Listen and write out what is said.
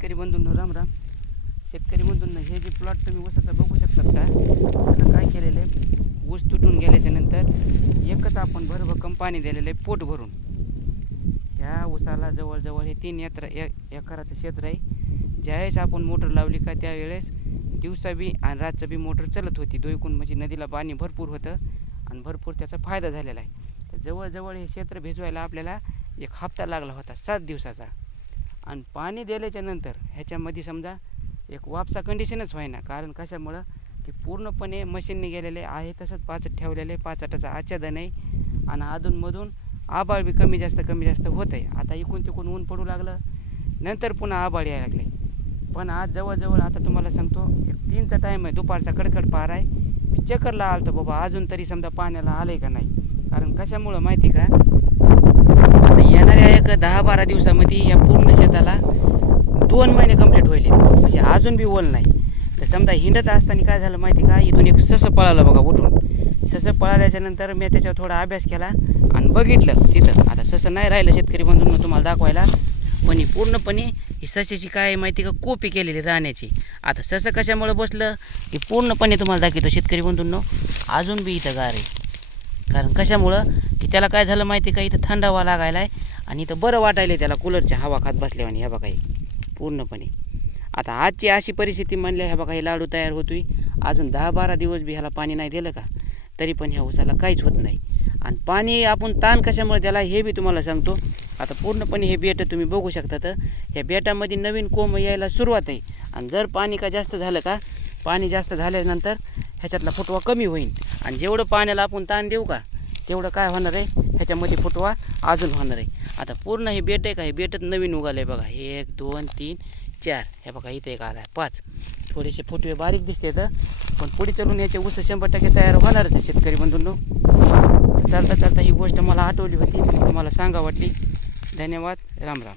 शेतकरी बंधूंनो राम राम. शेतकरी बंधूंनो, हे जे प्लॉट तुम्ही ऊसाचा बघू शकतात का, त्याला काय केलेलं आहे, ऊस तुटून गेल्याच्या नंतर एकच आपण भरभक्कम पाणी दिलेलं आहे पोट भरून. ह्या ऊसाला जवळजवळ हे 3 एकराचं क्षेत्र आहे. ज्यावेळेस आपण मोटर लावली का त्यावेळेस दिवसा बी आणि रातचं बी मोटर चालत होती. दोयकून म्हणजे नदीला पाणी भरपूर होतं आणि भरपूर त्याचा फायदा झालेला आहे. तर जवळजवळ हे क्षेत्र भिजवायला आपल्याला 1 हप्ता लागला होता, 7 दिवसाचा. आणि पाणी दिल्याच्या नंतर ह्याच्यामध्ये समजा एक वापसा कंडिशनच व्हायना. कारण कशामुळं की पूर्णपणे मशीनने गेलेले आहे, तसंच पाचट ठेवलेले, पाचटाचा आच्छादन आहे. आणि अधूनमधून आबाळ बी कमी जास्त होत आहे. आता इकून तिकून ऊन पडू लागलं, नंतर पुन्हा आबाळ यायला लागले. पण आज जवळजवळ आता तुम्हाला सांगतो 3चा टाईम आहे, दुपारचा कडकड पार आहे. मी चक्करला आलतो बाबा, अजून तरी समजा पाण्याला आलं आहे का नाही. कारण कशामुळं माहिती का, आता येणाऱ्या एक 10-12 दिवसामध्ये या पूर्ण शेताला 2 महिने कंप्लीट होईल. म्हणजे अजून बी ओल नाही. तर समजा हिंडत असताना काय झालं माहिती का, इथून एक ससं पळालं बघा उठून. ससं पळाल्याच्या नंतर मी त्याच्यावर थोडा अभ्यास केला आणि बघितलं तिथं. आता ससं नाही राहिलं शेतकरी बंधूंना तुम्हाला दाखवायला, पण ही पूर्णपणे ही सस्याची काय माहिती का, कोपी केलेली राहण्याची. आता ससं कशामुळे बसलं की पूर्णपणे तुम्हाला दाखवतो शेतकरी बंधूंनो. अजून बी इथं गार आहे. कारण कशामुळं की त्याला काय झालं माहिती का, इथं थंडावा लागायला आहे आणि इथं बरं वाटायला त्याला, कूलरच्या हवा खात बसल्यावानी. ह्या बघा ही पूर्णपणे आता आजची अशी परिस्थिती म्हणल्या, ह्या बघा हे लाडू तयार होतोय. अजून 10-12 दिवस बी ह्याला पाणी नाही दिलं का तरी पण ह्या ऊसाला काहीच होत नाही. आणि पाणी आपण ताण कशामुळे त्याला हे बी तुम्हाला सांगतो. आता पूर्णपणे हे बेटं तुम्ही बघू शकता. तर ह्या बेटामध्ये नवीन कोंब यायला सुरुवात आहे. आणि जर पाणी का जास्त झालं का, पाणी जास्त झाल्यानंतर ह्याच्यातला फुटवा कमी होईल. आणि जेवढं पाण्याला आपण ताण देऊ का तेवढं काय होणार आहे, ह्याच्यामध्ये फुटवा अजून होणार आहे. आता पूर्ण हे बेट आहे का, हे बेटच नवीन उगालं आहे बघा. 1 2 3 4 हे बघा इथे एक आला आहे 5. थोडेसे फुटवे बारीक दिसते तर, पण पुढे चालून याचे ऊस 100% तयार होणारच आहे शेतकरी बंधूंनो. चालता चालता ही गोष्ट मला आठवली होती, तुम्हाला सांगा वाटली. धन्यवाद. राम राम.